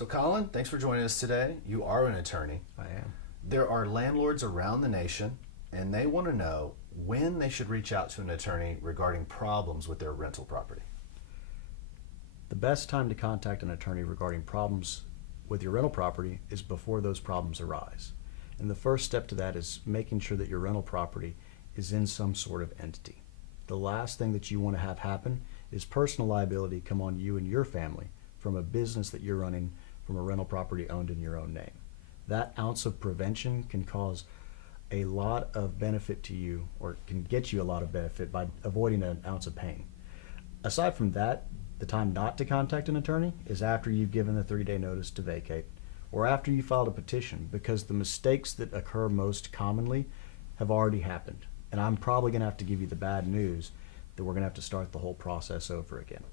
So Colin, thanks for joining us today. You are an attorney. I am. There are landlords around the nation, and they want to know when they should reach out to an attorney regarding problems with their rental property. The best time to contact an attorney regarding problems with your rental property is before those problems arise. And the first step to that is making sure that your rental property is in some sort of entity. The last thing that you want to have happen is personal liability come on you and your family from a business that you're running from a rental property owned in your own name. That ounce of prevention can cause a lot of benefit to you, or can get you a lot of benefit by avoiding an ounce of pain. Aside from that, the time not to contact an attorney is after you've given the 3-day notice to vacate, or after you filed a petition, because the mistakes that occur most commonly have already happened. And I'm probably going to have to give you the bad news that we're going to have to start the whole process over again.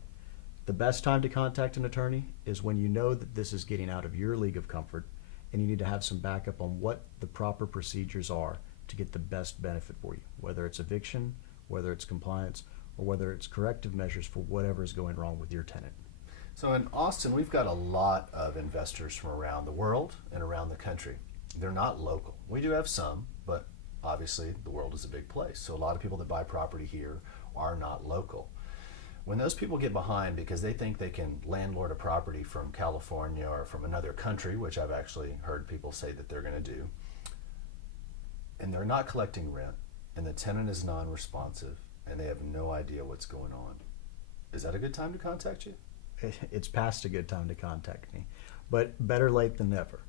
The best time to contact an attorney is when you know that this is getting out of your league of comfort and you need to have some backup on what the proper procedures are to get the best benefit for you, whether it's eviction, whether it's compliance, or whether it's corrective measures for whatever is going wrong with your tenant. So in Austin, we've got a lot of investors from around the world and around the country. They're not local. We do have some, but obviously the world is a big place. So a lot of people that buy property here are not local. When those people get behind because they think they can landlord a property from California or from another country, which I've actually heard people say that they're going to do, and they're not collecting rent, and the tenant is non-responsive, and they have no idea what's going on, is that a good time to contact you? It's past a good time to contact me, but better late than never.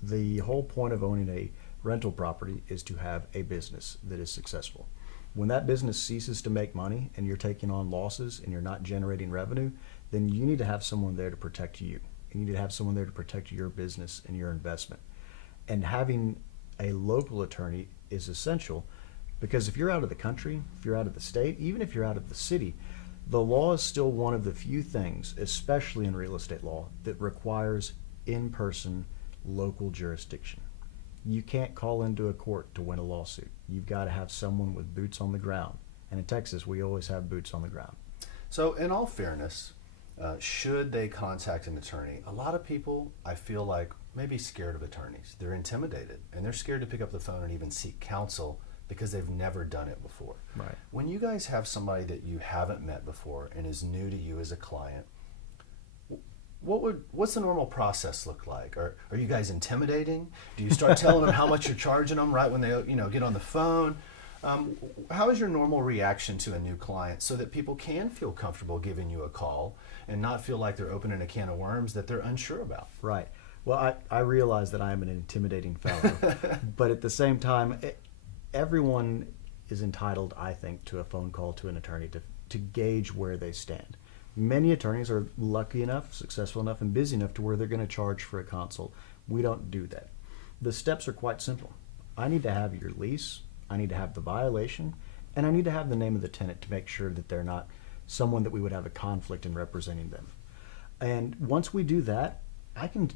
The whole point of owning a rental property is to have a business that is successful. When that business ceases to make money and you're taking on losses and you're not generating revenue, then you need to have someone there to protect you. You need to have someone there to protect your business and your investment. And having a local attorney is essential, because if you're out of the country, if you're out of the state, even if you're out of the city, the law is still one of the few things, especially in real estate law, that requires in-person local jurisdiction. You can't call into a court to win a lawsuit. You've got to have someone with boots on the ground. And in Texas, we always have boots on the ground. So in all fairness, should they contact an attorney? A lot of people, I feel like, may be scared of attorneys. They're intimidated, and they're scared to pick up the phone and even seek counsel because they've never done it before. Right. When you guys have somebody that you haven't met before and is new to you as a client, what's the normal process look like? Are you guys intimidating? Do you start telling them how much you're charging them right when they get on the phone? How is your normal reaction to a new client so that people can feel comfortable giving you a call and not feel like they're opening a can of worms that they're unsure about? Right. Well, I realize that I am an intimidating fellow, but at the same time, everyone is entitled, I think, to a phone call to an attorney to gauge where they stand. Many attorneys are lucky enough, successful enough, and busy enough to where they're going to charge for a consult. We don't do that. The steps are quite simple. I need to have your lease, I need to have the violation, and I need to have the name of the tenant to make sure that they're not someone that we would have a conflict in representing them. And once we do that, I can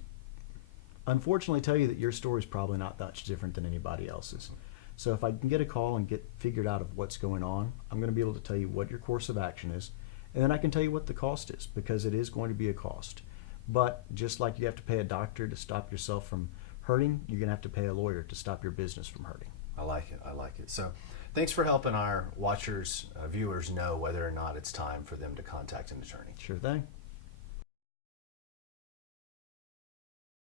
unfortunately tell you that your story is probably not much different than anybody else's. So if I can get a call and get figured out of what's going on, I'm going to be able to tell you what your course of action is. And then I can tell you what the cost is, because it is going to be a cost. But just like you have to pay a doctor to stop yourself from hurting, you're going to have to pay a lawyer to stop your business from hurting. I like it. I like it. So thanks for helping our watchers, viewers know whether or not it's time for them to contact an attorney. Sure thing.